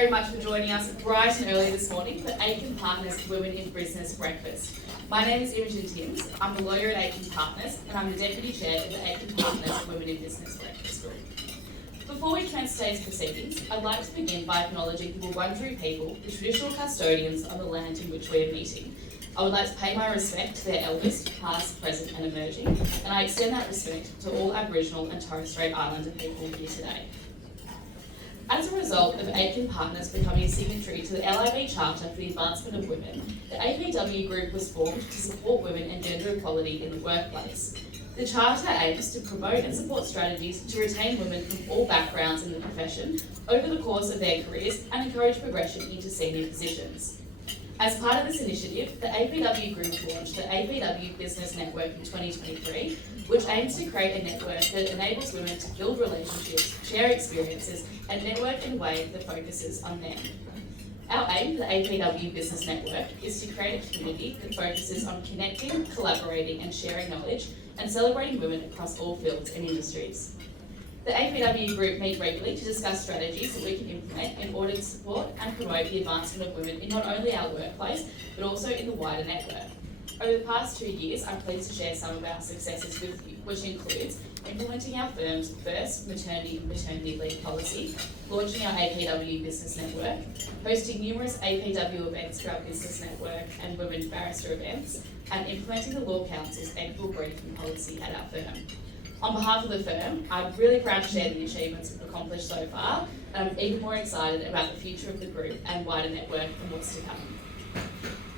very much for joining us bright and early this morning for Aitken Partners Women in Business Breakfast. My name is Imogen Timms. I'm a lawyer at Aitken Partners and I'm the Deputy Chair of the Aitken Partners Women in Business Breakfast Group. Before we commence today's proceedings, I'd like to begin by acknowledging the Wurundjeri people, the traditional custodians of the land in which we are meeting. I would like to pay my respect to their elders, past, present and emerging, and I extend that respect to all Aboriginal and Torres Strait Islander people here today. As a result of Aitken Partners becoming a signatory to the LIB Charter for the Advancement of Women, the APW Group was formed to support women and gender equality in the workplace. The Charter aims to promote and support strategies to retain women from all backgrounds in the profession over the course of their careers and encourage progression into senior positions. As part of this initiative, the APW Group launched the APW Business Network in 2023, which aims to create a network that enables women to build relationships, share experiences, and network in a way that focuses on them. Our aim for the APW Business Network is to create a community that focuses on connecting, collaborating, and sharing knowledge, and celebrating women across all fields and industries. The APW Group meet regularly to discuss strategies that we can implement in order to support and promote the advancement of women in not only our workplace, but also in the wider network. Over the past 2 years, I'm pleased to share some of our successes with you, which includes implementing our firm's first maternity and paternity leave policy, launching our APW Business Network, hosting numerous APW events for our business network and women barrister events, and implementing the Law Council's equitable briefing policy at our firm. On behalf of the firm, I'm really proud to share the achievements we've accomplished so far, and I'm even more excited about the future of the group and wider network and what's to come.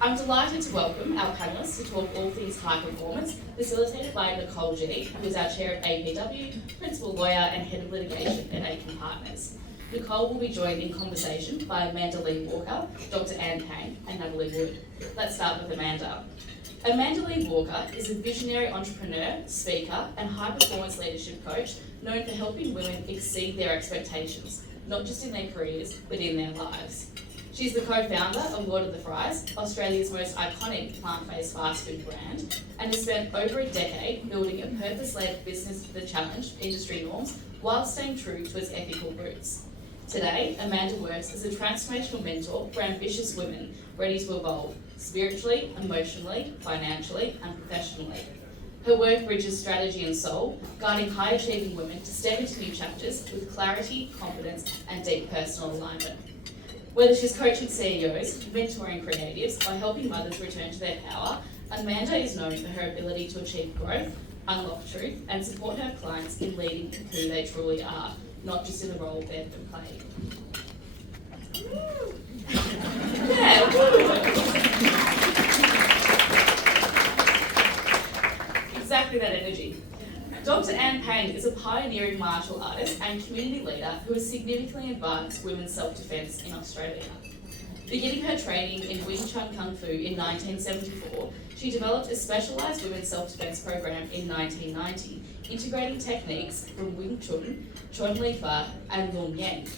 I'm delighted to welcome our panellists to talk all things high performance, facilitated by Nicole Jee, who is our Chair of APW, Principal Lawyer and Head of Litigation at Aitken Partners. Nicole will be joined in conversation by Leigh Walker, Dr. Anne Pang and Natalie Wood. Let's start with Amanda. Amanda Leigh Walker is a visionary entrepreneur, speaker, and high-performance leadership coach known for helping women exceed their expectations, not just in their careers, but in their lives. She's the co-founder of Lord of the Fries, Australia's most iconic plant-based fast food brand, and has spent over a decade building a purpose-led business that challenged industry norms while staying true to its ethical roots. Today, Amanda works as a transformational mentor for ambitious women ready to evolve spiritually, emotionally, financially, and professionally. Her work bridges strategy and soul, guiding high-achieving women to step into new chapters with clarity, confidence, and deep personal alignment. Whether she's coaching CEOs, mentoring creatives, or helping mothers return to their power, Amanda is known for her ability to achieve growth, unlock truth, and support her clients in leading who they truly are, not just in the role they've been playing. Exactly that energy. Dr. Anne Pang is a pioneering martial artist and community leader who has significantly advanced women's self-defence in Australia. Beginning her training in Wing Chun Kung Fu in 1974, she developed a specialised women's self-defence program in 1990, integrating techniques from Wing Chun, Chun Li Fa and Lung Yang.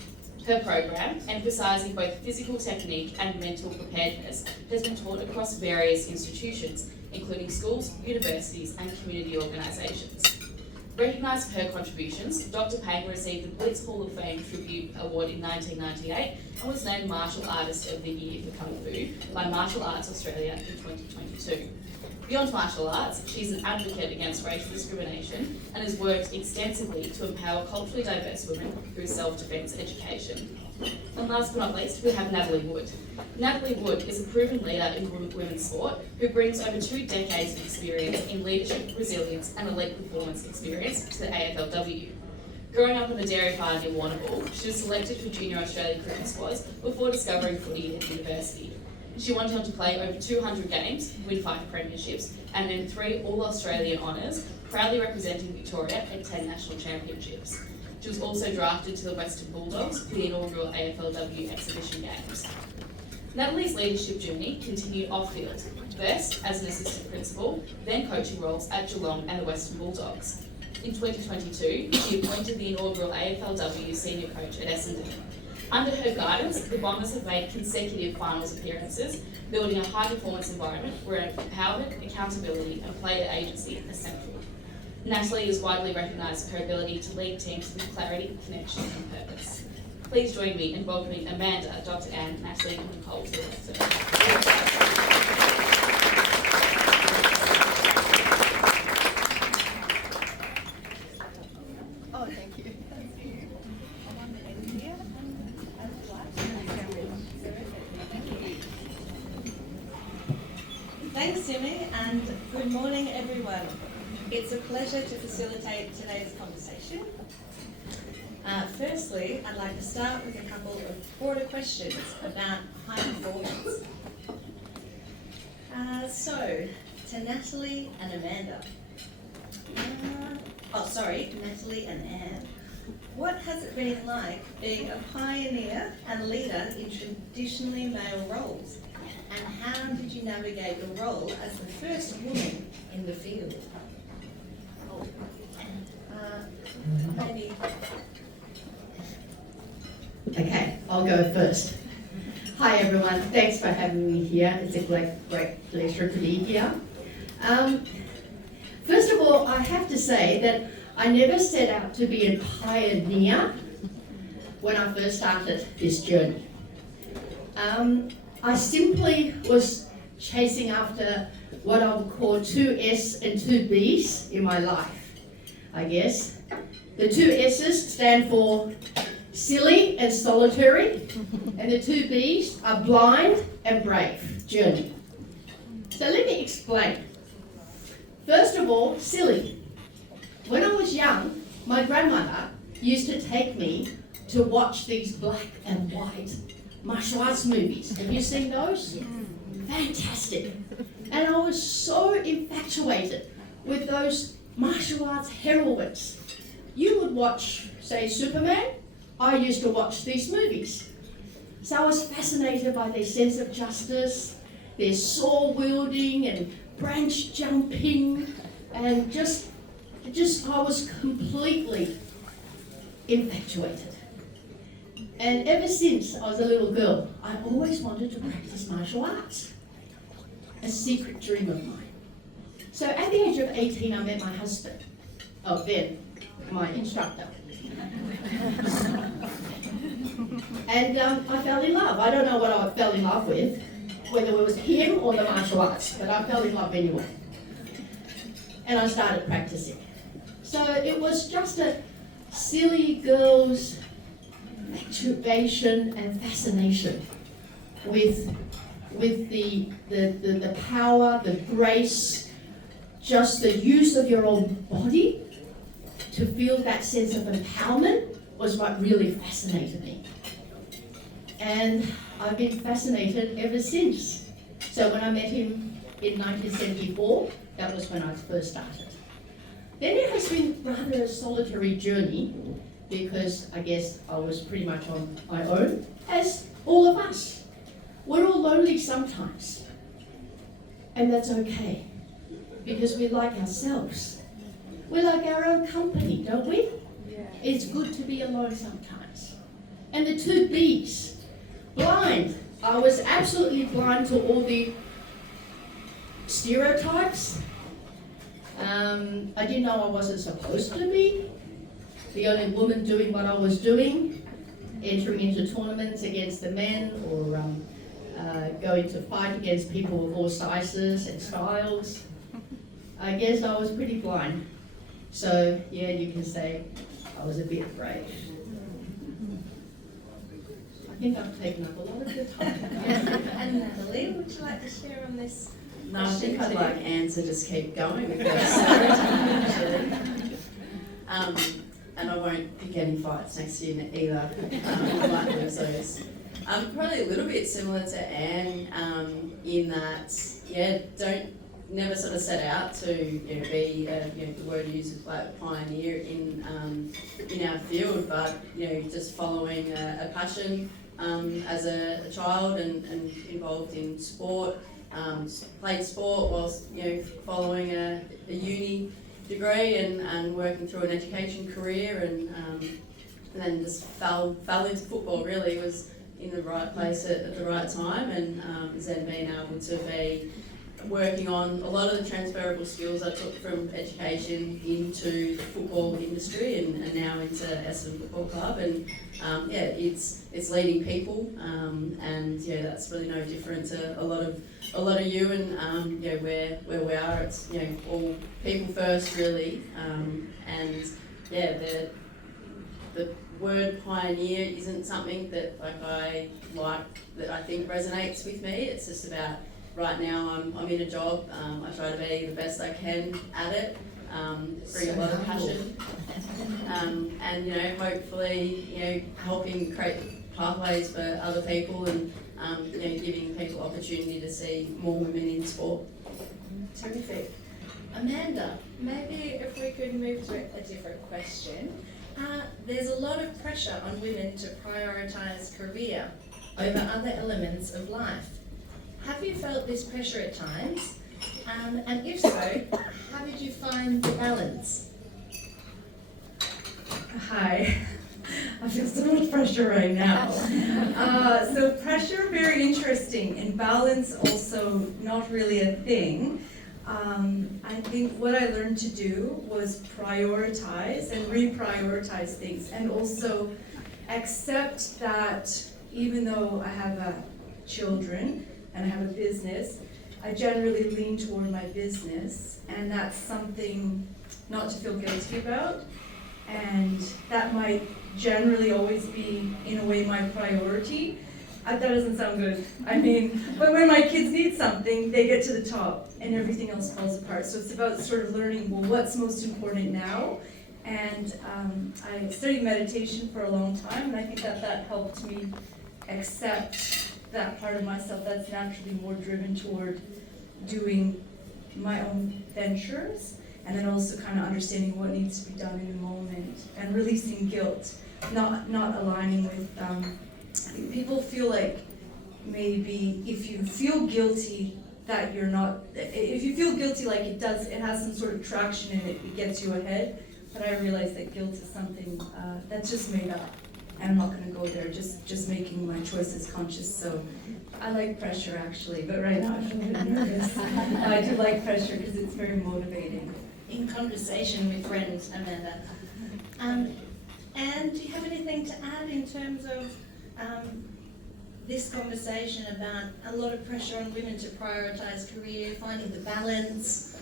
Her program, emphasising both physical technique and mental preparedness, has been taught across various institutions, including schools, universities and community organisations. Recognised for her contributions, Dr. Pang received the Blitz Hall of Fame Tribute Award in 1998 and was named Martial Artist of the Year for Kung Fu by Martial Arts Australia in 2022. Beyond martial arts, she's an advocate against racial discrimination and has worked extensively to empower culturally diverse women through self-defence education. And last but not least, we have Natalie Wood. Natalie Wood is a proven leader in women's sport who brings over 2 decades of experience in leadership, resilience and elite performance experience to the AFLW. Growing up on a dairy farm near Warrnambool, she was selected for Junior Australia cricket squads before discovering footy at university. She went on to play over 200 games, win 5 premierships, and earn 3 All-Australian honours, proudly representing Victoria at 10 national championships. She was also drafted to the Western Bulldogs for the inaugural AFLW exhibition games. Natalie's leadership journey continued off-field, first as an assistant principal, then coaching roles at Geelong and the Western Bulldogs. In 2022, she appointed the inaugural AFLW senior coach at Essendon. Under her guidance, the Bombers have made consecutive finals appearances, building a high-performance environment where empowerment, accountability and player agency are central. Natalie is widely recognised for her ability to lead teams with clarity, connection and purpose. please join me in welcoming Amanda, Dr. Anne, Natalie and Nicole to the stage. Oh, thank you. Thanks, Jimmy, and good morning, everyone. It's a pleasure to facilitate today's conversation. Firstly, I'd like to start with a couple of broader questions about high performance. So, to Natalie and Amanda. Natalie and Anne. What has it been like being a pioneer and leader in traditionally male roles? And how did you navigate your role as the first woman in the field? Maybe. Okay, I'll go first. Hi everyone, thanks for having me here. It's a great pleasure to be here. First of all, I have to say that I never set out to be a pioneer when I first started this journey. I simply was chasing after what I would call 2 S and 2 Bs in my life, I guess. The 2 S's stand for silly and solitary, and the 2 B's are blind and brave journey. So let me explain. First of all, silly. When I was young, my grandmother used to take me to watch these black and white martial arts movies. Have you seen those? Yes. Fantastic. And I was so infatuated with those martial arts heroines. You would watch, say, Superman. I used to watch these movies. So I was fascinated by their sense of justice, their sword wielding and branch jumping, and just I was completely infatuated. And ever since I was a little girl, I always wanted to practice martial arts. A secret dream of mine. So at the age of 18, I met my husband. Ben, my instructor. And I fell in love. I don't know what I fell in love with, whether it was him or the martial arts, but I fell in love anyway. And I started practicing. So it was just a silly girl's infatuation and fascination with the power, the grace, just the use of your own body to feel that sense of empowerment was what really fascinated me. And I've been fascinated ever since. So when I met him in 1974, that was when I first started. Then it has been rather a solitary journey because I guess I was pretty much on my own, as all of us. We're all lonely sometimes. And that's okay, because we like ourselves. We like our own company, don't we? Yeah. It's good to be alone sometimes. And the 2 B's, blind. I was absolutely blind to all the stereotypes. I didn't know I wasn't supposed to be the only woman doing what I was doing, entering into tournaments against the men, or going to fight against people of all sizes and styles. I guess I was pretty blind. So yeah, you can say I was a bit brave. I think I've taken up a lot of your time. And Natalie, would you like to share on this? No, I think I'd like Anne to just keep going with her story time, actually. And I won't pick any fights next year either. I might lose those. Probably a little bit similar to Anne in that, never sort of set out to be the word used is like pioneer in our field, but just following a passion as a child and involved in sport. Played sport whilst following a uni degree and working through an education career, and then just fell into football. Really was in the right place at the right time, and then being able to be working on a lot of the transferable skills I took from education into the football industry and now into Essendon Football Club, and it's leading people, and that's really no different to a lot of you, and where we are, it's all people first really, and the word pioneer isn't something that I think resonates with me. It's just about right now I'm in a job. I try to be the best I can at it. Bring a lot of passion, and hopefully helping create pathways for other people, and giving people opportunity to see more women in sport. Terrific. Amanda, maybe if we could move to a different question. There's a lot of pressure on women to prioritise career over other elements of life. Have you felt this pressure at times? And if so, how did you find the balance? Hi, I feel so much pressure right now. So pressure, very interesting, and balance also not really a thing. I think what I learned to do was prioritize and reprioritize things, and also accept that even though I have children and I have a business, I generally lean toward my business, and that's something not to feel guilty about, and that might generally always be, in a way, my priority. That doesn't sound good. I mean, but when my kids need something, they get to the top and everything else falls apart. So it's about sort of learning, well, what's most important now? And I studied meditation for a long time, and I think that helped me accept that part of myself that's naturally more driven toward doing my own ventures, and then also kind of understanding what needs to be done in the moment and releasing guilt, not aligning with people feel like maybe if you feel guilty that you're not, if you feel guilty like it has some sort of traction in it, it gets you ahead. But I realize that guilt is something that's just made up, and I'm not going to go there, just making my choices conscious. So I like pressure actually, but right now I feel a bit nervous. I do like pressure because it's very motivating. In conversation with friends, Amanda. And do you have anything to add in terms of this conversation about a lot of pressure on women to prioritise career, finding the balance?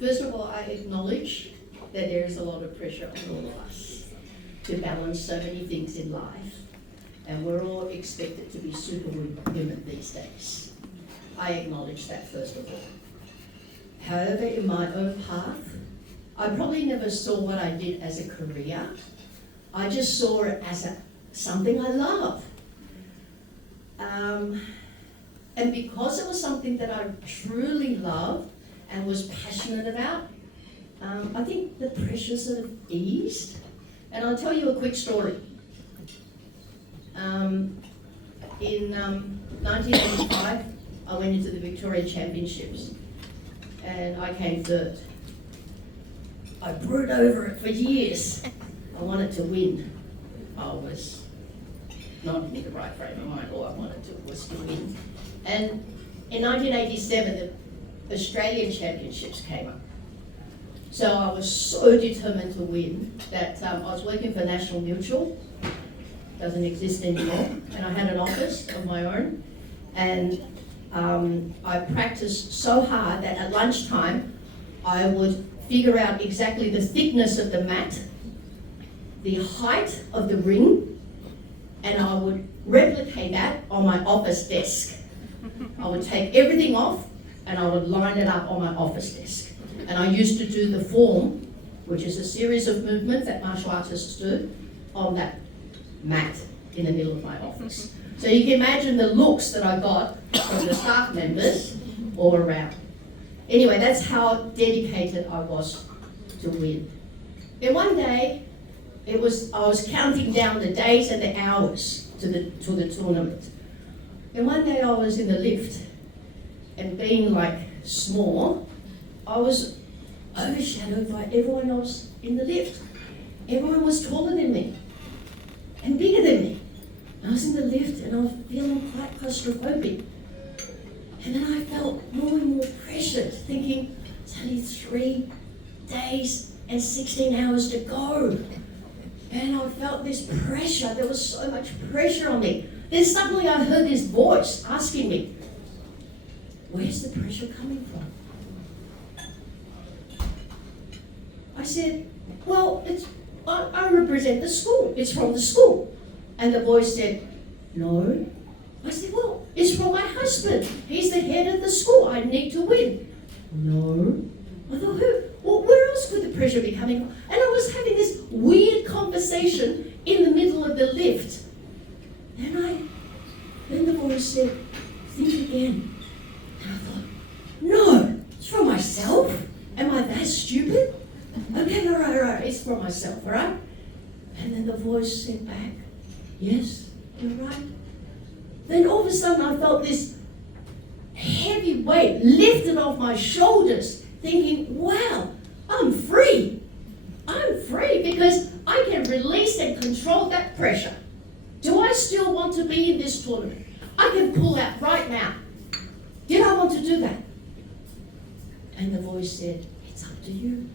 First of all, I acknowledge that there is a lot of pressure on all of us to balance so many things in life, and we're all expected to be superwomen these days. I acknowledge that first of all. However, in my own path, I probably never saw what I did as a career. I just saw it as something I love. And because it was something that I truly loved and was passionate about, I think the pressure sort of eased. And I'll tell you a quick story. In 1985, I went into the Victorian Championships, and I came third. I brooded over it for years. I wanted to win. I was not in the right frame of mind. All I wanted was to win. And in 1987, the Australian Championships came up. So I was so determined to win that I was working for National Mutual. Doesn't exist anymore. And I had an office of my own. And I practiced so hard that at lunchtime, I would figure out exactly the thickness of the mat, the height of the ring, and I would replicate that on my office desk. I would take everything off and I would line it up on my office desk. And I used to do the form, which is a series of movements that martial artists do, on that mat in the middle of my office. So you can imagine the looks that I got from the staff members all around. Anyway, that's how dedicated I was to win. And one day, I was counting down the days and the hours to the tournament. And one day I was in the lift, and being like small, I was overshadowed by everyone else in the lift. Everyone was taller than me and bigger than me. I was in the lift and I was feeling quite claustrophobic. And then I felt more and more pressured, thinking, it's only 3 days and 16 hours to go. And I felt this pressure. There was so much pressure on me. Then suddenly I heard this voice asking me, where's the pressure coming from? I said, well, I represent the school. It's from the school. And the voice said, no. I said, well, it's from my husband. He's the head of the school. I need to win. No. I thought, well, where else could the pressure be coming from? And I was having this weird conversation in the middle of the lift. Then the voice said, think again. And I thought, no, it's from myself. Am I that stupid? Okay, all right, it's for myself, all right? And then the voice said back, yes, you're right. Then all of a sudden I felt this heavy weight lifted off my shoulders, thinking, wow, I'm free. I'm free because I can release and control that pressure. Do I still want to be in this tournament? I can pull out right now. Did I want to do that? And the voice said, it's up to you.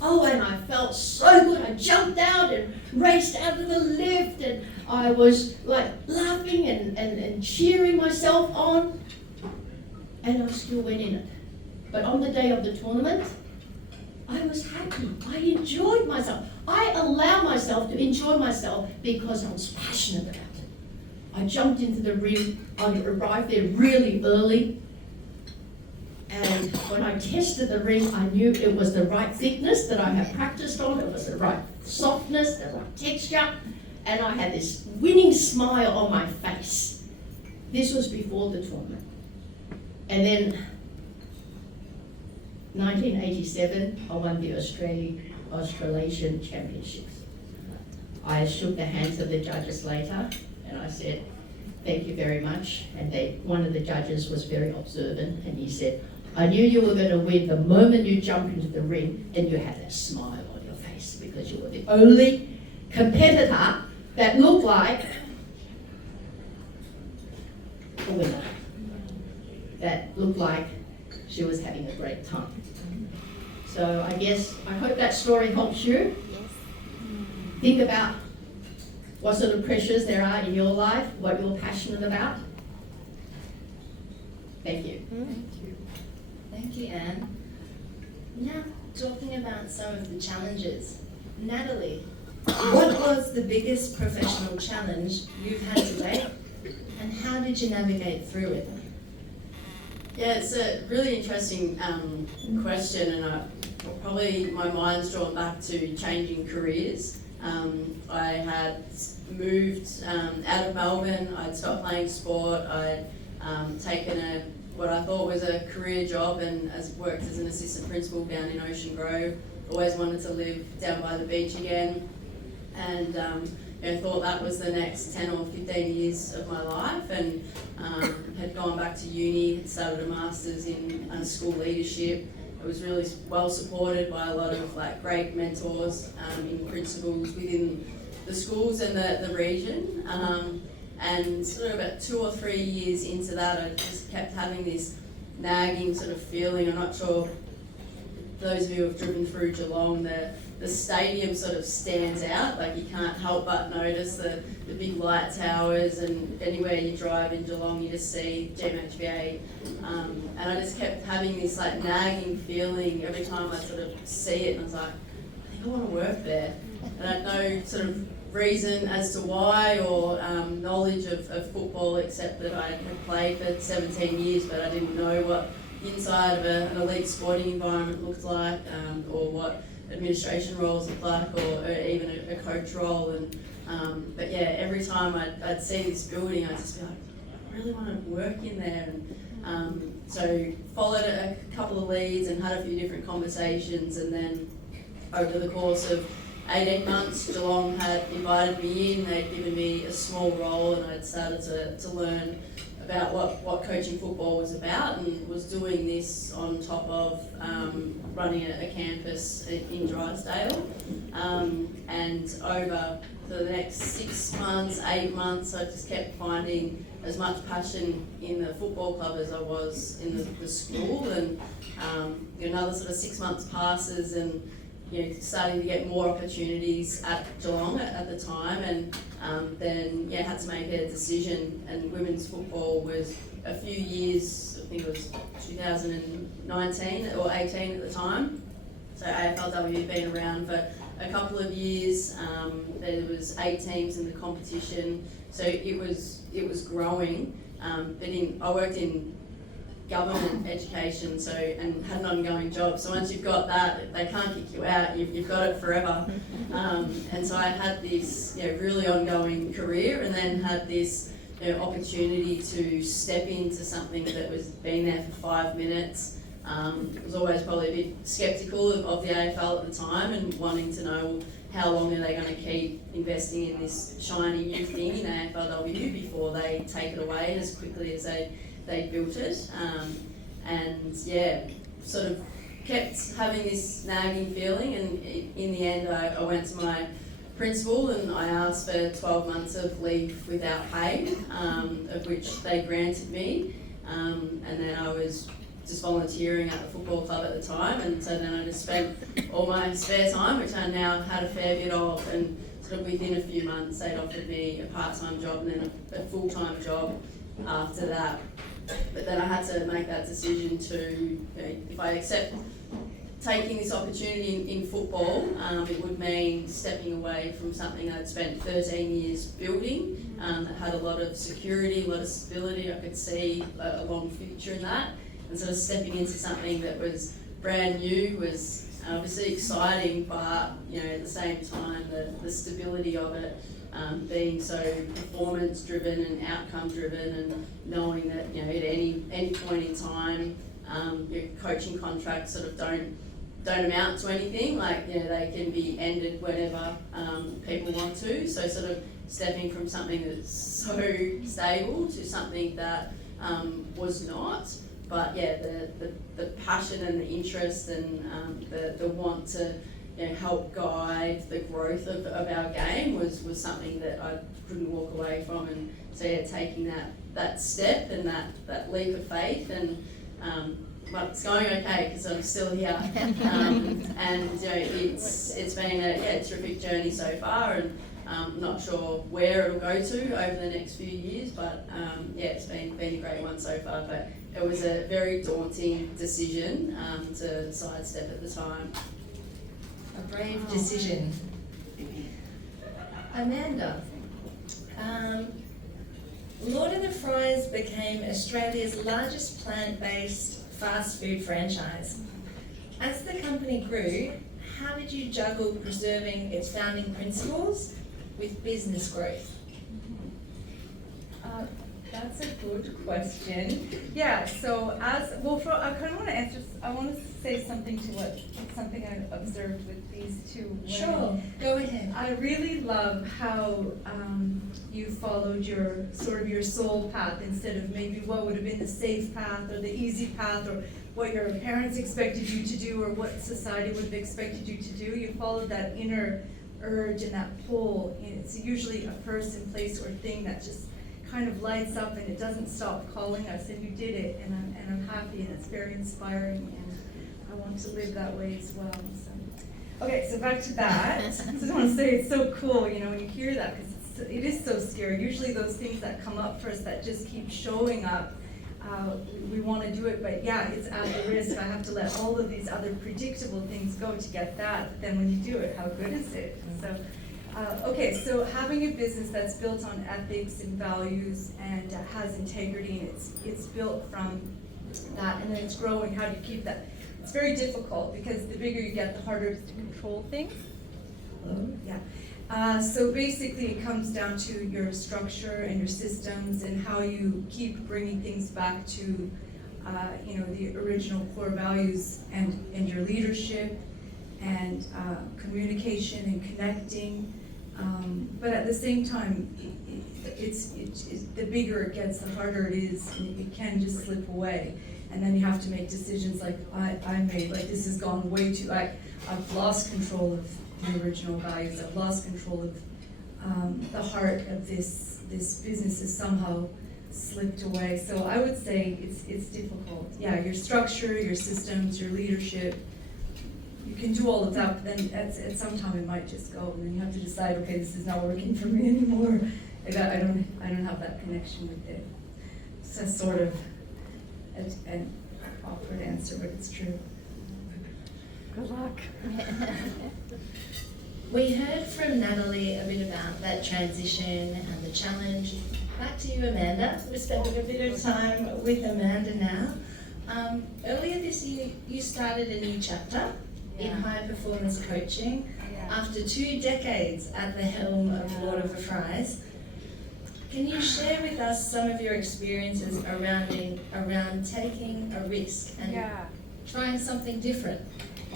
Oh, and I felt so good. I jumped out and raced out of the lift, and I was like laughing and cheering myself on. And I still went in it. But on the day of the tournament, I was happy. I enjoyed myself. I allowed myself to enjoy myself because I was passionate about it. I jumped into the ring. I arrived there really early. And when I tested the ring, I knew it was the right thickness that I had practiced on. It was the right softness, the right texture. And I had this winning smile on my face. This was before the tournament. And then 1987, I won the Australasian Championships. I shook the hands of the judges later, and I said, thank you very much. And one of the judges was very observant, and he said, I knew you were going to win the moment you jumped into the ring and you had that smile on your face because you were the only competitor that looked like a winner, that looked like she was having a great time. So I hope that story helps you. Yes. Think about what sort of pressures there are in your life, what you're passionate about. Thank you. Thank you, Anne. Now, talking about some of the challenges. Natalie, what was the biggest professional challenge you've had to date, and how did you navigate through it? Yeah, it's a really interesting question, and probably my mind's drawn back to changing careers. I had moved out of Melbourne. I'd stopped playing sport. I'd taken what I thought was a career job and worked as an assistant principal down in Ocean Grove. Always wanted to live down by the beach again, and thought that was the next 10 or 15 years of my life, and had gone back to uni, had started a master's in school leadership. I was really well supported by a lot of great mentors in principals within the schools and the region. And sort of about 2 or 3 years into that, I just kept having this nagging sort of feeling. I'm not sure those of you who have driven through Geelong, the stadium sort of stands out. You can't help but notice the big light towers, and anywhere you drive in Geelong you just see GMHBA. And I just kept having this nagging feeling every time I sort of see it, and I was like, I think I want to work there. And I had no sort of reason as to why or knowledge of football, except that I had played for 17 years, but I didn't know what the inside of an elite sporting environment looked like, or what administration roles looked like, or even a coach role. And but yeah, every time I'd see this building, I'd just be like, I really want to work in there. And so followed a couple of leads and had a few different conversations, and then over the course of 18 months, Geelong had invited me in. They'd given me a small role, and I'd started to learn about what coaching football was about, and was doing this on top of running a campus in Drysdale. And over the next 6 months, 8 months, I just kept finding as much passion in the football club as I was in the school. And another sort of 6 months passes, and starting to get more opportunities at Geelong at the time, and then had to make a decision. And women's football was a few years, I think it was 2019 or 18 at the time. So AFLW had been around for a couple of years. There was 8 teams in the competition, so it was growing. But I worked in government education, and had an ongoing job. So once you've got that, they can't kick you out. You've got it forever. And so I had this really ongoing career, and then had this opportunity to step into something that was been there for 5 minutes. I was always probably a bit sceptical of the AFL at the time, and wanting to know how long are they going to keep investing in this shiny new thing in AFLW before they take it away as quickly as they built it. Sort of kept having this nagging feeling, and in the end I went to my principal and I asked for 12 months of leave without pay, of which they granted me, and then I was just volunteering at the football club at the time, and so then I just spent all my spare time, which I now had a fair bit of, and sort of within a few months they'd offered me a part-time job and then a full-time job after that. But then I had to make that decision to, if I accept taking this opportunity in football, it would mean stepping away from something I'd spent 13 years building, that had a lot of security, a lot of stability. I could see a long future in that, and sort of stepping into something that was brand new was obviously exciting, but at the same time the stability of it, being so performance driven and outcome driven, and knowing that at any point in time your coaching contracts sort of don't amount to anything. They can be ended whenever people want to. So sort of stepping from something that's so stable to something that was not. But the passion and the interest and the want to help guide the growth of our game was something that I couldn't walk away from. And so taking that step and that leap of faith, and but it's going okay because I'm still here. And it's been a terrific journey so far, and I'm not sure where it'll go to over the next few years, but it's been a great one so far. But it was a very daunting decision to sidestep at the time. A brave decision. Amanda, Lord of the Fries became Australia's largest plant-based fast food franchise. As the company grew, how did you juggle preserving its founding principles with business growth? That's a good question. So I kind of want to answer. I want to say something to something I observed with these two women. Sure, go ahead. I really love how you followed your soul path instead of maybe what would have been the safe path or the easy path, or what your parents expected you to do or what society would have expected you to do. You followed that inner urge and that pull. It's usually a person, place, or thing that just kind of lights up and it doesn't stop calling us, and you did it, and I'm happy, and it's very inspiring, and I want to live that way as well. So back to that. I just want to say it's so cool, when you hear that, because it is so scary. Usually those things that come up for us that just keep showing up, we want to do it, but it's at the risk. I have to let all of these other predictable things go to get that. But then when you do it, how good is it? So having a business that's built on ethics and values and has integrity, and it's built from that, and then it's growing. How do you keep that? It's very difficult because the bigger you get, the harder it is to control things. So basically it comes down to your structure and your systems and how you keep bringing things back to the original core values and your leadership. and communication and connecting. But at the same time, it's the bigger it gets, the harder it is, and it can just slip away. And then you have to make decisions like I made, like this has gone way too, I've lost control of the original values, I've lost control of the heart of this business has somehow slipped away. So I would say it's difficult. Yeah, your structure, your systems, your leadership, you can do all of that, but then at some time it might just go, and then you have to decide, okay, this is not working for me anymore. I don't have that connection with it. It's a sort of an awkward answer, but it's true. Good luck. We heard from Natalie a bit about that transition and the challenge. Back to you, Amanda. We're spending a bit of time with Amanda now. Earlier this year, you started a new chapter in high performance coaching after 2 decades at the helm of Water for Fries. Can you share with us some of your experiences around taking a risk and trying something different?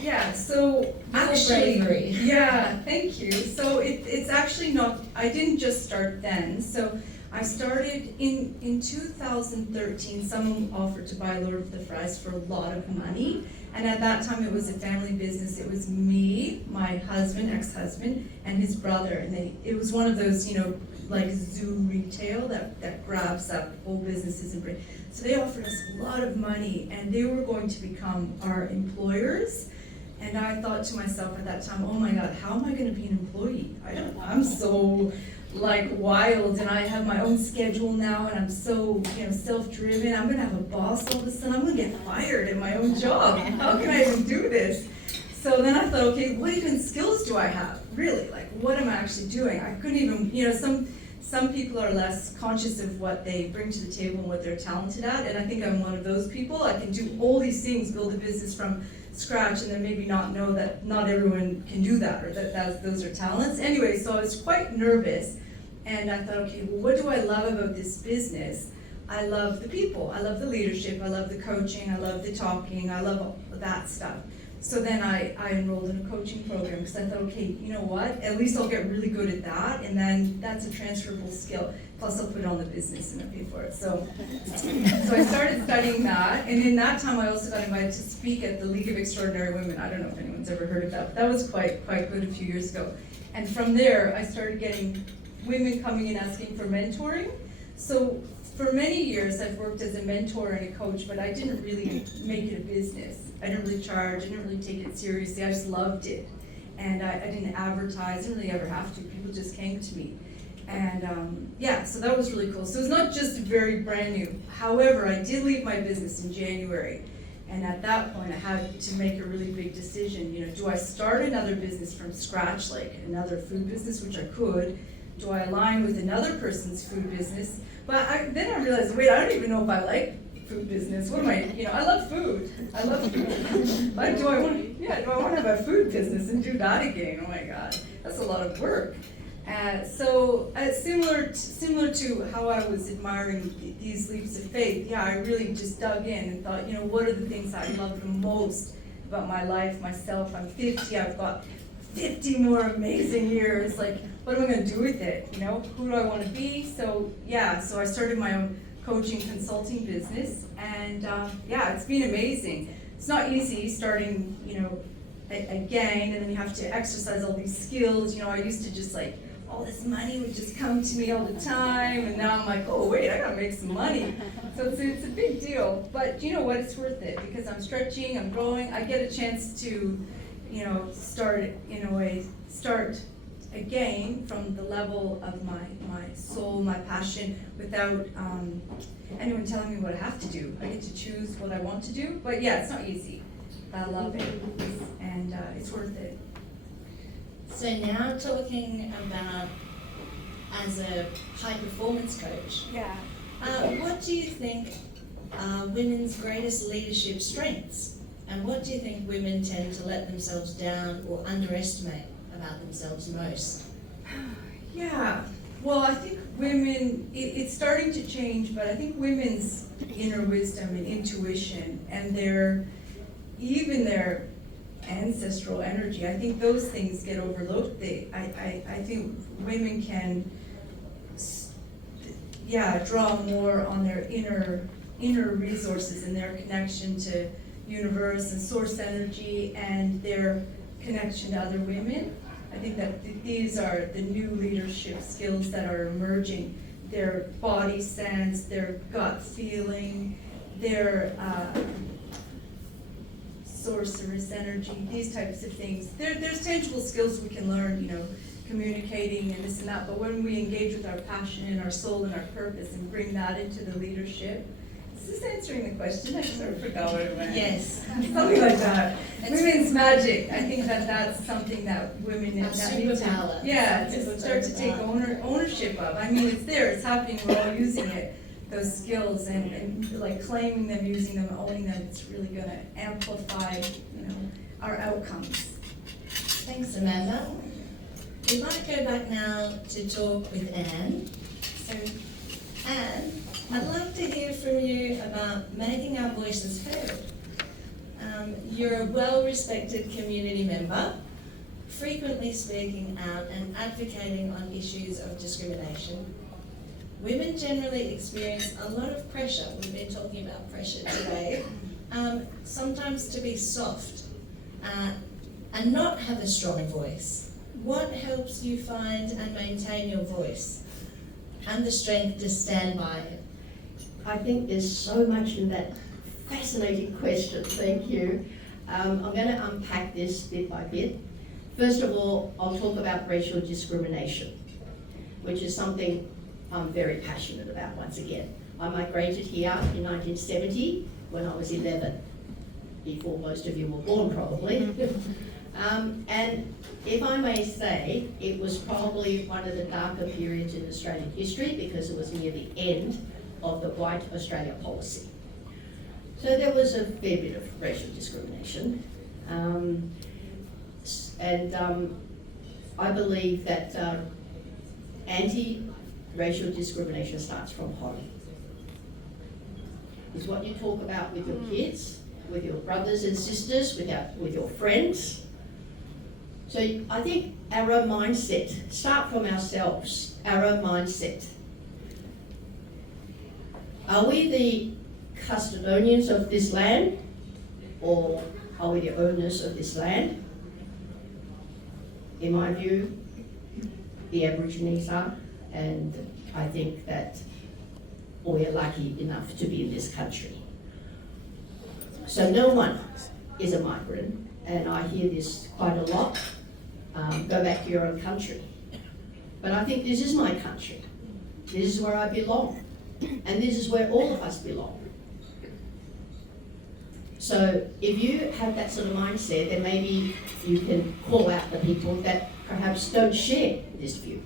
Yeah, so actually, bravery. Yeah, thank you. So it's actually not, I didn't just start then. So I started in 2013, someone offered to buy Lord of the Fries for a lot of money. And at that time it was a family business. It was me, my husband, ex-husband, and his brother. And it was one of those, like zoo retail that grabs up whole businesses and brings. So they offered us a lot of money, and they were going to become our employers. And I thought to myself at that time, oh my God, how am I going to be an employee? I'm so wild, and I have my own schedule now, and I'm so self-driven. I'm going to have a boss all of a sudden. I'm going to get fired at my own job. How can I even do this? So then I thought, okay, what even skills do I have? Really, what am I actually doing? I couldn't even, some people are less conscious of what they bring to the table and what they're talented at, and I think I'm one of those people. I can do all these things, build a business from scratch, and then maybe not know that not everyone can do that, or that those are talents. Anyway, so I was quite nervous, and I thought, okay, well, what do I love about this business? I love the people, I love the leadership, I love the coaching, I love the talking, I love all that stuff. So then I enrolled in a coaching program because I thought, okay, you know what? At least I'll get really good at that, and then that's a transferable skill. Plus, I'll put it on the business and I'll pay for it. So I started studying that, and in that time, I also got invited to speak at the League of Extraordinary Women. I don't know if anyone's ever heard of that, but that was quite good a few years ago. And from there, I started getting women coming and asking for mentoring. So for many years, I've worked as a mentor and a coach, but I didn't really make it a business. I didn't really charge, I didn't really take it seriously, I just loved it. And I didn't advertise, didn't really ever have to, people just came to me. And so that was really cool. So it's not just very brand new. However, I did leave my business in January. And at that point, I had to make a really big decision. Do I start another business from scratch, like another food business, which I could? Do I align with another person's food business? But then I realized, wait, I don't even know if I like food business. What am I, I love food. I love food. But do I want to have a food business and do that again? Oh my God, that's a lot of work. So similar to how I was admiring these leaps of faith, I really just dug in and thought, what are the things I love the most about my life, myself? I'm 50, I've got 50 more amazing years. What am I going to do with it? Who do I want to be? So I started my own coaching consulting business, and it's been amazing. It's not easy starting, again, and then you have to exercise all these skills. I used to just all this money would just come to me all the time, and now I'm like, oh wait, I gotta make some money. So it's a big deal, but you know what, it's worth it because I'm stretching, I'm growing, I get a chance to, start again from the level of my soul, my passion, without anyone telling me what I have to do. I get to choose what I want to do, but it's not easy. I love it, and it's worth it. So now talking about as a high performance coach, what do you think are women's greatest leadership strengths? And what do you think women tend to let themselves down or underestimate about themselves most? Well, I think women, it's starting to change, but I think women's inner wisdom and intuition and their ancestral energy. I think those things get overlooked. I think women can, draw more on their inner resources and their connection to universe and source energy and their connection to other women. I think that these are the new leadership skills that are emerging. Their body sense, their gut feeling, their sorceress energy, these types of things. There's tangible skills we can learn, communicating and this and that, but when we engage with our passion and our soul and our purpose and bring that into the leadership, is this answering the question? I sort of forgot what it meant. Yes. Something like that. Women's magic. I think that's something that women need to Superpower. to start to take ownership of. I mean, it's there, it's happening, we're all using it, those skills, and like claiming them, using them, owning them. It's really going to amplify, our outcomes. Thanks, Amanda. We might go back now to talk with Anne. So, Anne, I'd love to hear from you about making our voices heard. You're a well-respected community member, frequently speaking out and advocating on issues of discrimination. Women generally experience a lot of pressure. We've been talking about pressure today. Sometimes to be soft and not have a strong voice. What helps you find and maintain your voice and the strength to stand by it? I think there's so much in that fascinating question, thank you. I'm going to unpack this bit by bit. First of all, I'll talk about racial discrimination, which is something I'm very passionate about once again. I migrated here in 1970 when I was 11, before most of you were born probably. And if I may say, it was probably one of the darker periods in Australian history because it was near the end of the White Australia policy. So there was a fair bit of racial discrimination. I believe that anti-racial discrimination starts from home. It's what you talk about with your kids, with your brothers and sisters, with your friends. So I think our own mindset, start from ourselves, our own mindset. Are we the custodians of this land, or are we the owners of this land? In my view, the Aborigines are, and I think that we're lucky enough to be in this country. So no one is a migrant, and I hear this quite a lot. Go back to your own country. But I think this is my country. This is where I belong. And this is where all of us belong. So if you have that sort of mindset, then maybe you can call out the people that perhaps don't share this view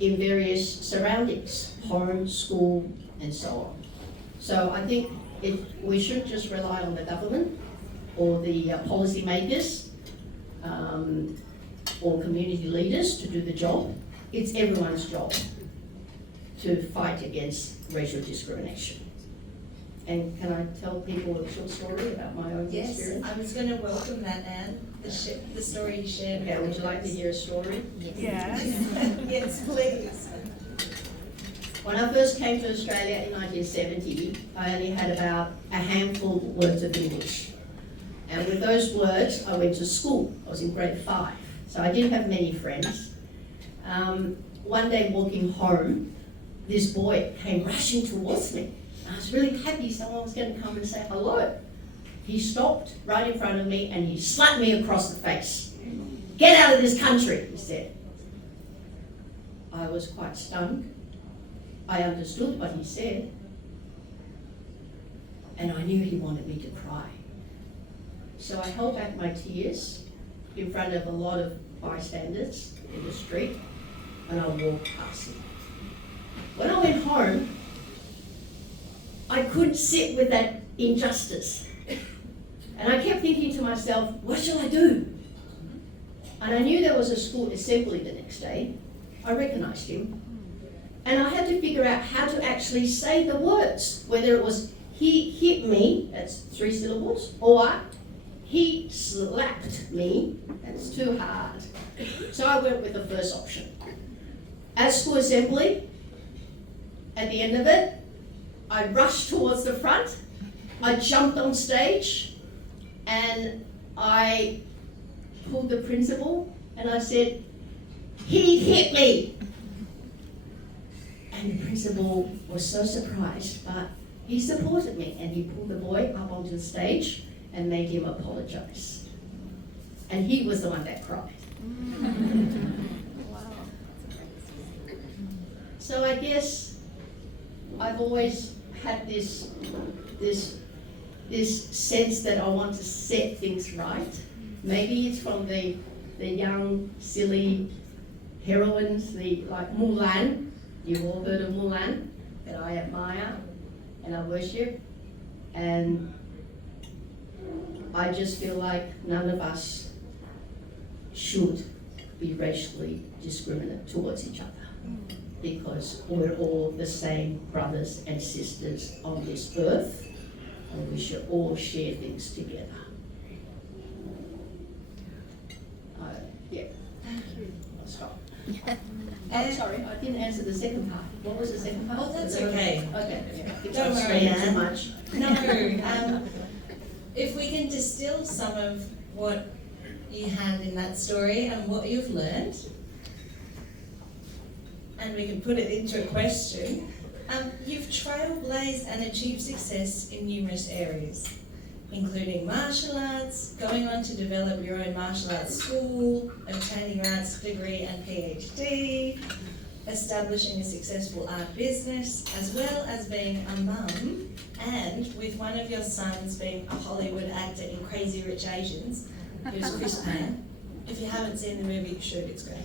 in various surroundings, home, school, and so on. So I think we shouldn't just rely on the government or the policy makers or community leaders to do the job. It's everyone's job to fight against racial discrimination. And can I tell people a short story about my own experience? Yes, I was going to welcome that, Anne, the story you shared. Okay, would you like to hear a story? Yes. Yes, please. When I first came to Australia in 1970, I only had about a handful of words of English. And with those words, I went to school. I was in grade 5, so I didn't have many friends. One day walking home, this boy came rushing towards me. I was really happy someone was going to come and say hello. He stopped right in front of me and he slapped me across the face. "Get out of this country," he said. I was quite stunned. I understood what he said. And I knew he wanted me to cry. So I held back my tears in front of a lot of bystanders in the street and I walked past him. When I went home, I couldn't sit with that injustice. And I kept thinking to myself, what shall I do? And I knew there was a school assembly the next day. I recognised him. And I had to figure out how to actually say the words, whether it was he hit me, that's 3 syllables, or he slapped me. That's too hard. So I went with the first option. At school assembly, at the end of it, I rushed towards the front, I jumped on stage, and I pulled the principal and I said, "He hit me!" And the principal was so surprised, but he supported me and he pulled the boy up onto the stage and made him apologize. And he was the one that cried. So I guess I've always had this sense that I want to set things right. Maybe it's from the young, silly heroines, like Mulan. You've all heard of Mulan, that I admire and I worship. And I just feel like none of us should be racially discriminate towards each other, because we're all the same brothers and sisters on this earth, and we should all share things together. Yeah. Thank you. I'll stop. I'm sorry, I didn't answer the second part. What was the second part? Oh, that's okay. Okay. Don't worry, Too Anne. much. No, if we can distill some of what you had in that story and what you've learned, and we can put it into a question. You've trailblazed and achieved success in numerous areas, including martial arts, going on to develop your own martial arts school, obtaining your arts degree and PhD, establishing a successful art business, as well as being a mum, and with one of your sons being a Hollywood actor in Crazy Rich Asians, who's Chris Pine. If you haven't seen the movie, you should, it's great.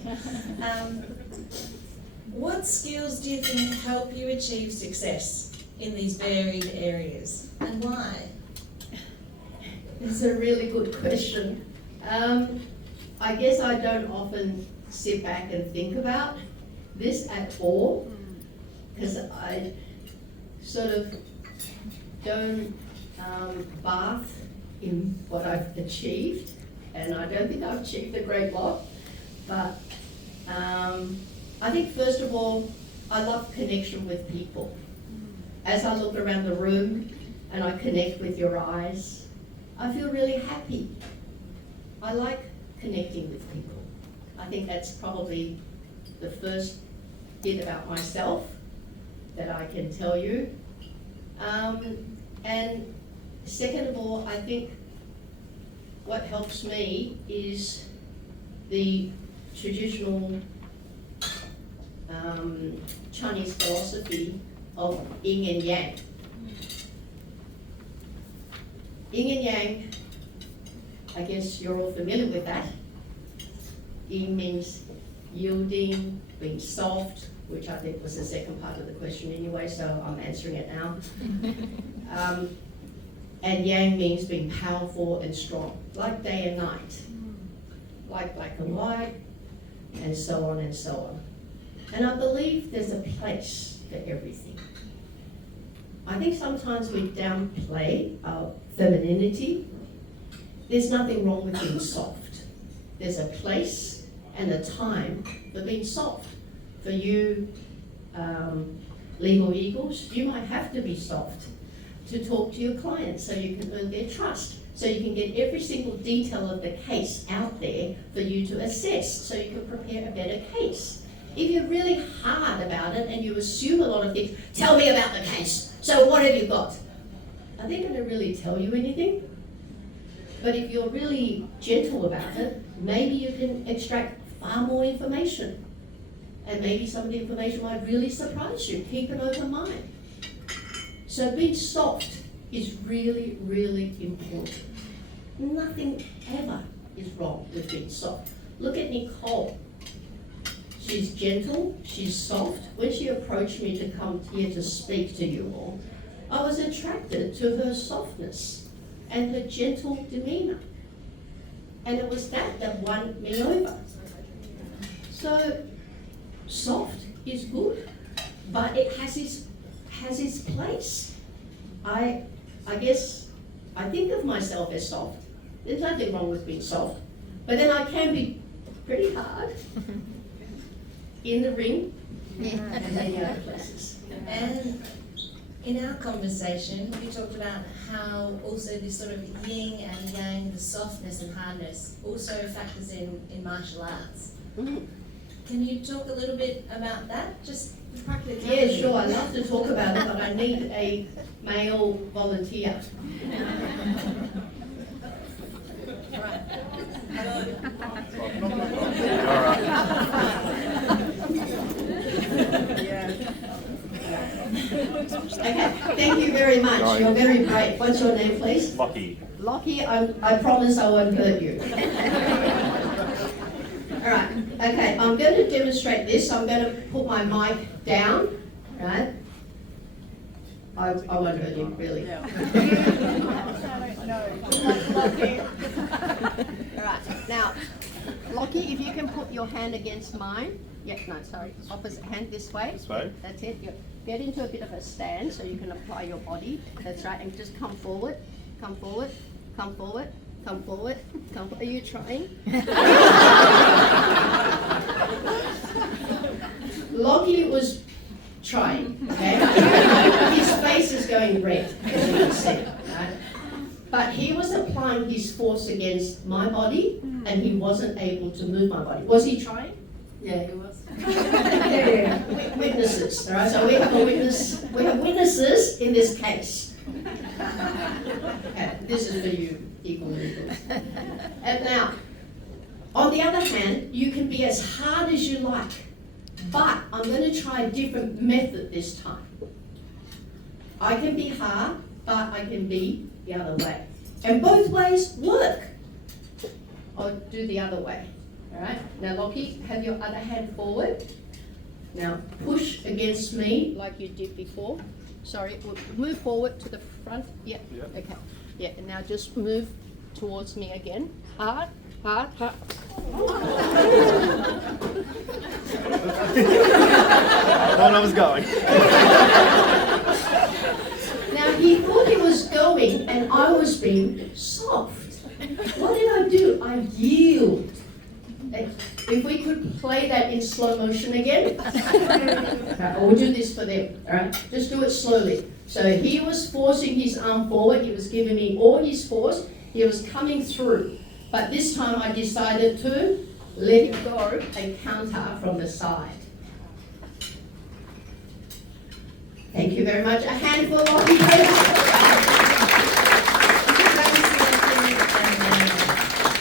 What skills do you think help you achieve success in these varied areas, and why? It's a really good question. I guess I don't often sit back and think about this at all, because I sort of don't bath in what I've achieved, and I don't think I've achieved a great lot, but I think first of all, I love connection with people. As I look around the room and I connect with your eyes, I feel really happy. I like connecting with people. I think that's probably the first bit about myself that I can tell you. And second of all, I think what helps me is the traditional Chinese philosophy of yin and yang. Yin and yang, I guess you're all familiar with that. Yin means yielding, being soft, which I think was the second part of the question anyway, so I'm answering it now. And yang means being powerful and strong, like day and night, like black and white, and so on and so on. And I believe there's a place for everything. I think sometimes we downplay our femininity. There's nothing wrong with being soft. There's a place and a time for being soft. For you, legal eagles, you might have to be soft to talk to your clients so you can earn their trust, so you can get every single detail of the case out there for you to assess, so you can prepare a better case. If you're really hard about it and you assume a lot of things, tell me about the case. So what have you got? Are they going to really tell you anything? But if you're really gentle about it, maybe you can extract far more information. And maybe some of the information might really surprise you. Keep an open mind. So being soft is really, really important. Nothing ever is wrong with being soft. Look at Nicole. She's gentle, she's soft. When she approached me to come here to speak to you all, I was attracted to her softness and her gentle demeanor. And it was that won me over. So, soft is good, but it has its place. I guess I think of myself as soft. There's nothing wrong with being soft. But then I can be pretty hard in the ring and many other places. And in our conversation, we talked about how also this sort of yin and yang, the softness and hardness, also factors in martial arts. Can you talk a little bit about that? Just practically. Yeah, sure, I'd love to talk about it, but I need a male volunteer. Okay, thank you very much. You're very brave. What's your name, please? Lockie. Lockie, I promise I won't hurt you. All right, okay, I'm going to demonstrate this. I'm going to put my mic down, right? I won't hurt you, really. No. Lockie. All right, now, Lockie, if you can put your hand against mine. Yeah, no, sorry, opposite hand this way. This way? That's it. You get into a bit of a stand so you can apply your body. That's right, and just come forward, come forward, come forward, come forward, come forward. Are you trying? Lockie was trying, okay? His face is going red, as you can see, right? But he was applying his force against my body, and he wasn't able to move my body. Was he trying? Yeah, he was. Yeah. Witnesses, all right? So we have a witness. We have witnesses in this case. Okay, this is for you, equal equals. And now, on the other hand, you can be as hard as you like, but I'm going to try a different method this time. I can be hard, but I can be the other way. And both ways work. I'll do the other way. All right, now Lockie, have your other hand forward. Now push against me. Like you did before. Sorry, move forward to the front. Yeah, Yeah. okay. Yeah, and now just move towards me again. Hard, hard, hard. I was going. Now he thought he was going and I was being soft. What did I do? I yield. If we could play that in slow motion again. Right, we'll do this for them, all right? Just do it slowly. So he was forcing his arm forward. He was giving me all his force. He was coming through. But this time I decided to let him go and counter from the side. Thank you very much. A hand for Lockie, please.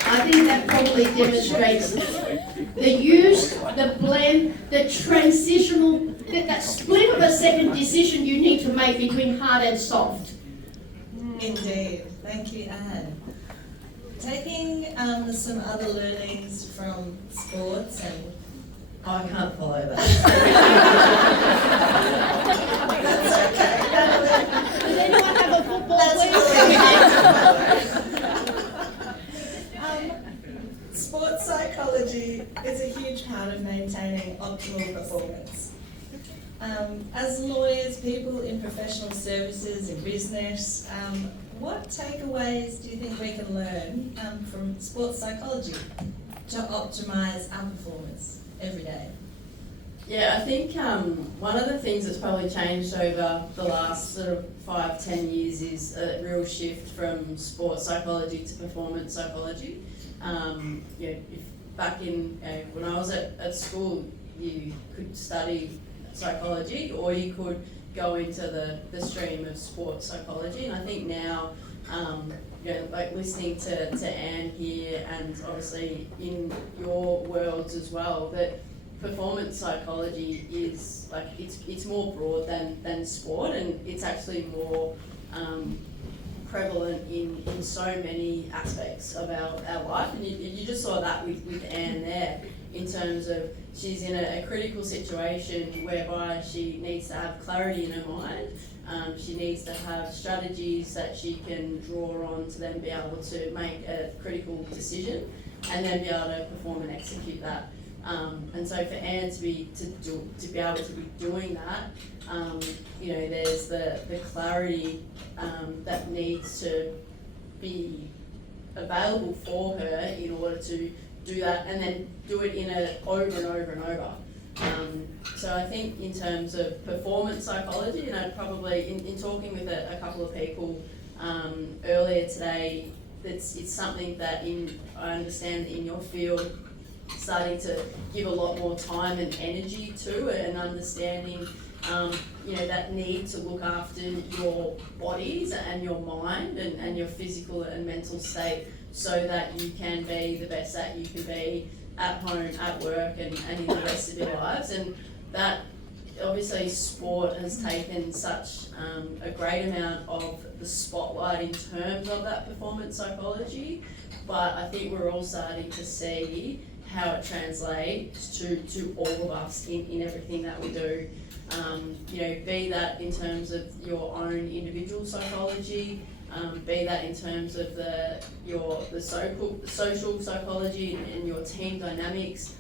I think that probably demonstrates the use, the blend, the transitional, that split of a second decision you need to make between hard and soft. Indeed. Thank you, Anne. Taking some other learnings from sports and I can't follow that. that's okay. Does anyone have a football, That's sports psychology is a huge part of maintaining optimal performance. As lawyers, people in professional services, in business, what takeaways do you think we can learn from sports psychology to optimise our performance every day? Yeah, I think one of the things that's probably changed over the last sort of 5-10 years is a real shift from sports psychology to performance psychology. If back in when I was at school, you could study psychology or you could go into the stream of sports psychology, and I think now like listening to Anne here and obviously in your worlds as well, that performance psychology is like it's more broad than sport, and it's actually more prevalent in so many aspects of our life, and you just saw that with Anne there, in terms of she's in a critical situation whereby she needs to have clarity in her mind. She needs to have strategies that she can draw on to then be able to make a critical decision and then be able to perform and execute that. And so for Anne to be able to be doing that, there's the clarity that needs to be available for her in order to do that, and then do it in a over and over and over. So I think in terms of performance psychology, and I'd probably, in talking with a couple of people earlier today, it's something that I understand in your field, starting to give a lot more time and energy to it, and understanding that need to look after your bodies and your mind and your physical and mental state, so that you can be the best that you can be at home, at work, and in the rest of your lives. And that, obviously, sport has taken such a great amount of the spotlight in terms of that performance psychology, but I think we're all starting to see how it translates to all of us in everything that we do. Be that in terms of your own individual psychology, be that in terms of the social psychology and your team dynamics,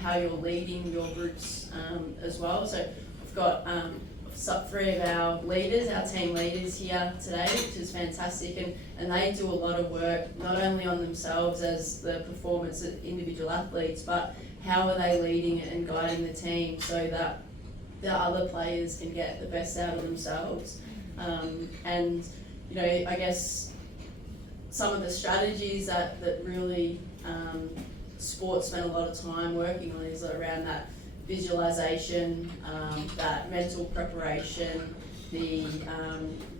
how you're leading your groups as well. So we've got three of our leaders, our team leaders here today, which is fantastic, and they do a lot of work not only on themselves as the performance of individual athletes, but how are they leading and guiding the team so that the other players can get the best out of themselves. I guess some of the strategies that really sports spend a lot of time working on is around that visualization, that mental preparation, the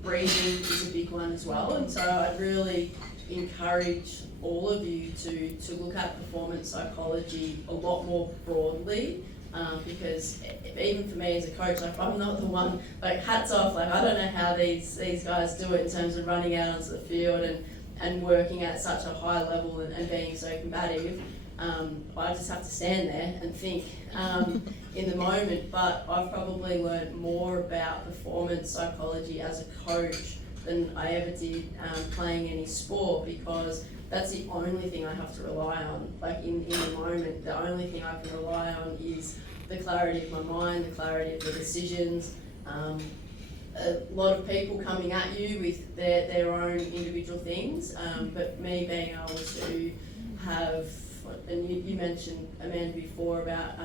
breathing is a big one as well. And so I'd really encourage all of you to look at performance psychology a lot more broadly, because even for me as a coach, I'm not the one, hats off, I don't know how these guys do it in terms of running out onto the field and working at such a high level and being so combative. I just have to stand there and think in the moment, but I've probably learned more about performance psychology as a coach than I ever did playing any sport, because that's the only thing I have to rely on. In the moment, the only thing I can rely on is the clarity of my mind, the clarity of the decisions. A lot of people coming at you with their own individual things, but me being able to have, and you mentioned, Amanda, before about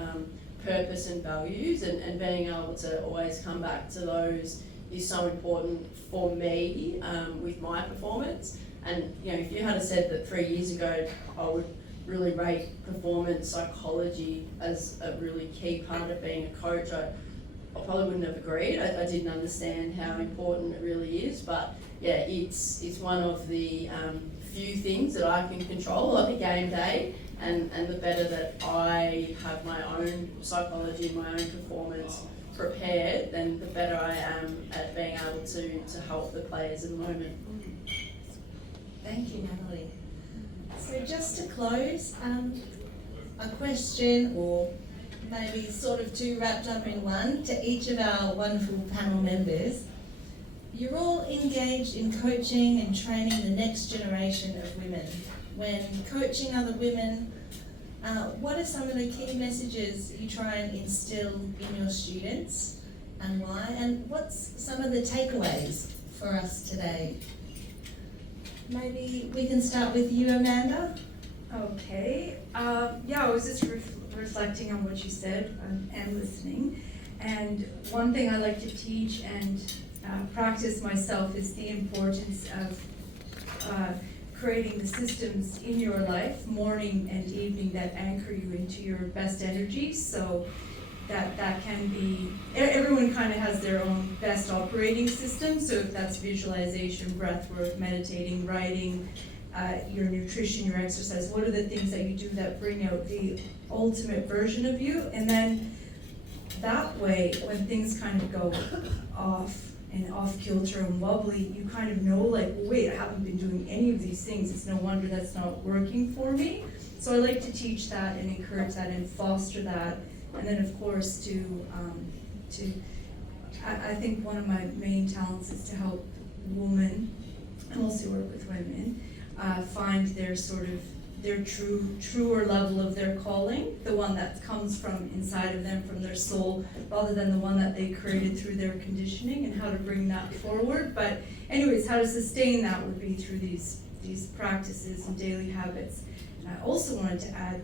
purpose and values, and being able to always come back to those is so important for me with my performance. And if you had said that 3 years ago I would really rate performance psychology as a really key part of being a coach, I probably wouldn't have agreed. I didn't understand how important it really is, but yeah, it's one of the few things that I can control on a game day, and the better that I have my own psychology and my own performance prepared, then the better I am at being able to help the players in the moment. Thank you, Natalie. So just to close, a question, or maybe sort of two wrapped up in one, to each of our wonderful panel members. You're all engaged in coaching and training the next generation of women. When coaching other women, what are some of the key messages you try and instill in your students, and why? And what's some of the takeaways for us today? Maybe we can start with you, Amanda. Okay. I was just reflecting on what you said and listening. And one thing I like to teach and practice myself is the importance of creating the systems in your life, morning and evening, that anchor you into your best energy. So that can be, everyone kind of has their own best operating system. So if that's visualization, breath work, meditating, writing, your nutrition, your exercise, what are the things that you do that bring out the ultimate version of you? And then that way, when things kind of go off and off kilter and wobbly, you kind of know, wait, I haven't been doing any of these things. It's no wonder that's not working for me. So I like to teach that and encourage that and foster that. And then, of course, I think one of my main talents is to help women, I mostly work with women, find their truer level of their calling, the one that comes from inside of them, from their soul, rather than the one that they created through their conditioning, and how to bring that forward. But anyways, how to sustain that would be through these these practices and daily habits. And I also wanted to add,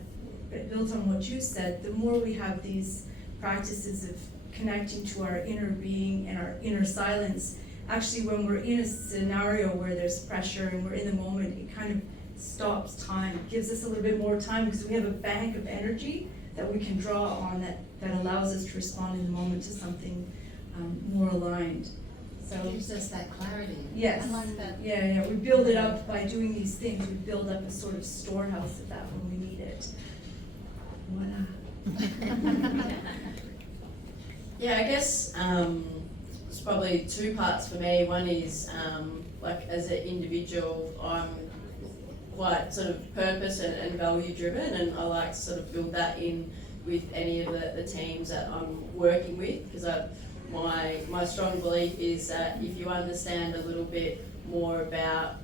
built on what you said, the more we have these practices of connecting to our inner being and our inner silence, actually when we're in a scenario where there's pressure and we're in the moment, it kind of stops time, gives us a little bit more time because we have a bank of energy that we can draw on that allows us to respond in the moment to something more aligned. So Gives us that clarity. yes, I like that. yeah, we build it up by doing these things. We build up a sort of storehouse of that when we need it. Voila. Yeah, I guess it's probably two parts for me. One is like as an individual, I'm quite sort of purpose and value driven, and I like to sort of build that in with any of the teams that I'm working with, because my strong belief is that if you understand a little bit more about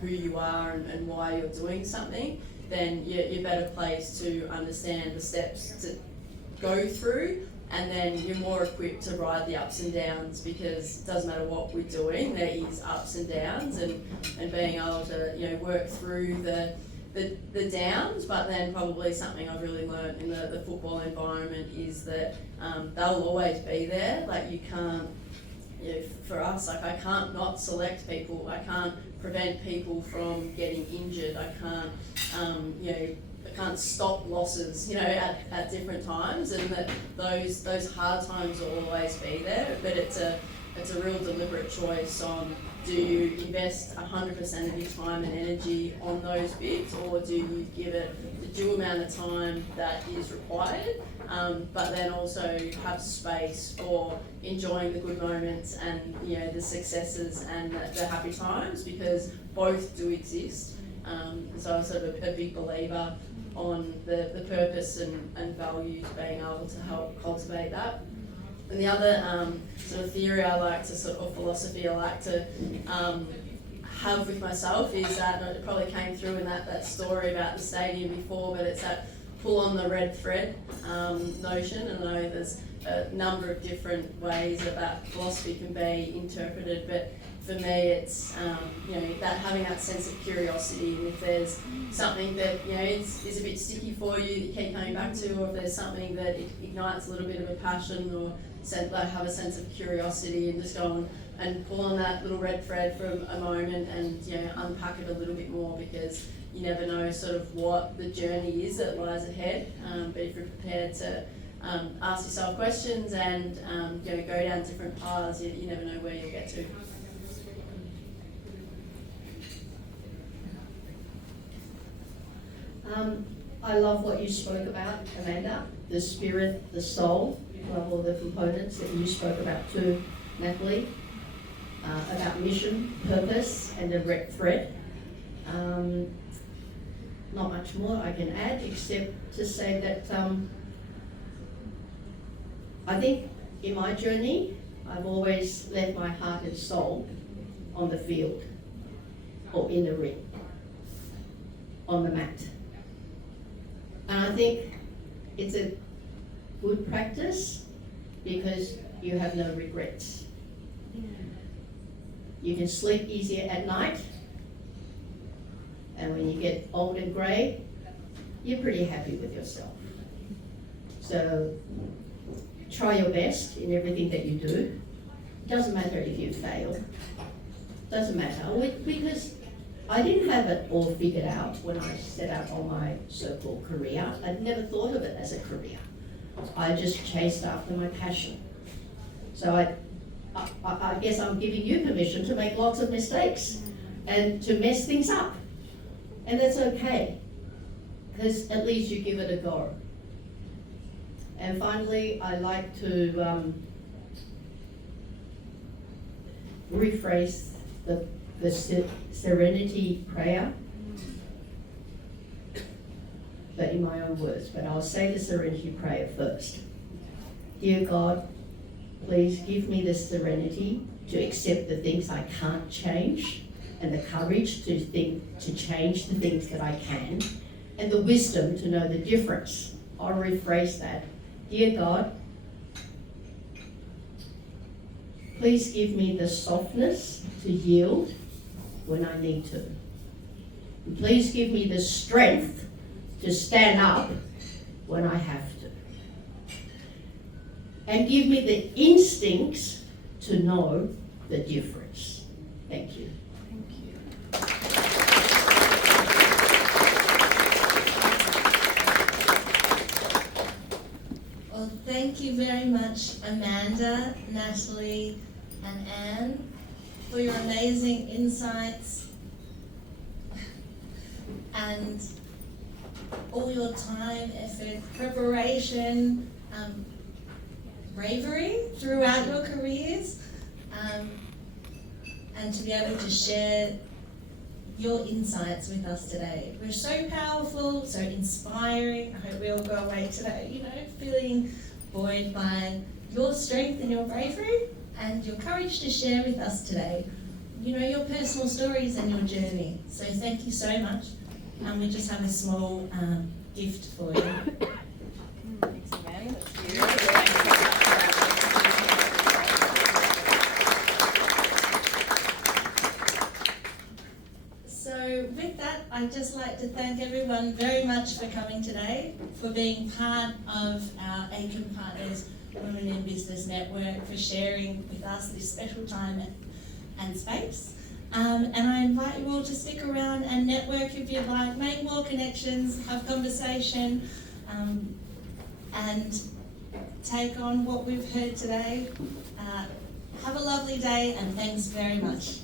who you are and why you're doing something, then you're better placed to understand the steps to go through, and then you're more equipped to ride the ups and downs, because it doesn't matter what we're doing, there is ups and downs, and being able to work through the downs. But then probably something I've really learned in the football environment is that they'll always be there. Like you can't, for us, like I can't not select people. I can't prevent people from getting injured. I can't, I can't stop losses, at different times, and that those hard times will always be there. But it's a real deliberate choice on, do you invest 100% of your time and energy on those bits, or do you give it the due amount of time that is required, but then also have space for enjoying the good moments and the successes and the happy times, because both do exist. So I'm sort of a big believer on the purpose and values, being able to help cultivate that. And the other sort of theory I like to or philosophy I like to have with myself is that, and it probably came through in that story about the stadium before, but it's that pull on the red thread notion. And I know there's a number of different ways that philosophy can be interpreted, but for me it's that having that sense of curiosity, and if there's something that is a bit sticky for you that you keep coming back to, or if there's something that ignites a little bit of a passion, or have a sense of curiosity, and just go on and pull on that little red thread for a moment and unpack it a little bit more, because you never know sort of what the journey is that lies ahead. But if you're prepared to ask yourself questions and go down different paths, you never know where you'll get to. I love what you spoke about, Amanda, the spirit, the soul. Love all the components that you spoke about too, Natalie, about mission, purpose, and the red thread. Not much more I can add, except to say that I think in my journey, I've always left my heart and soul on the field, or in the ring, on the mat. And I think it's a good practice because you have no regrets. You can sleep easier at night, and when you get old and grey, you're pretty happy with yourself. So try your best in everything that you do. It doesn't matter if you fail. Doesn't matter, because I didn't have it all figured out when I set out on my so-called career. I'd never thought of it as a career. I just chased after my passion. So I guess I'm giving you permission to make lots of mistakes and to mess things up. And that's okay, because at least you give it a go. And finally, I like to rephrase the serenity prayer, but in my own words. But I'll say the serenity prayer first. Dear God, please give me the serenity to accept the things I can't change, and the courage to change the things that I can, and the wisdom to know the difference. I'll rephrase that. Dear God, please give me the softness to yield when I need to, And please give me the strength to stand up when I have to. And give me the instincts to know the difference. Thank you. Well, thank you very much, Amanda, Natalie, and Anne, for your amazing insights and all your time, effort, preparation, bravery throughout your careers, and to be able to share your insights with us today. We're so powerful, so inspiring. I hope we all go away today, feeling buoyed by your strength and your bravery and your courage to share with us today, your personal stories and your journey. So thank you so much. And we just have a small gift for you. Thanks, Amanda. So with that, I'd just like to thank everyone very much for coming today, for being part of our Aitken Partners Women in Business Network, for sharing with us this special time and space. And I invite you all to stick around and network if you'd like, make more connections, have conversation, and take on what we've heard today. Have a lovely day, and thanks very much.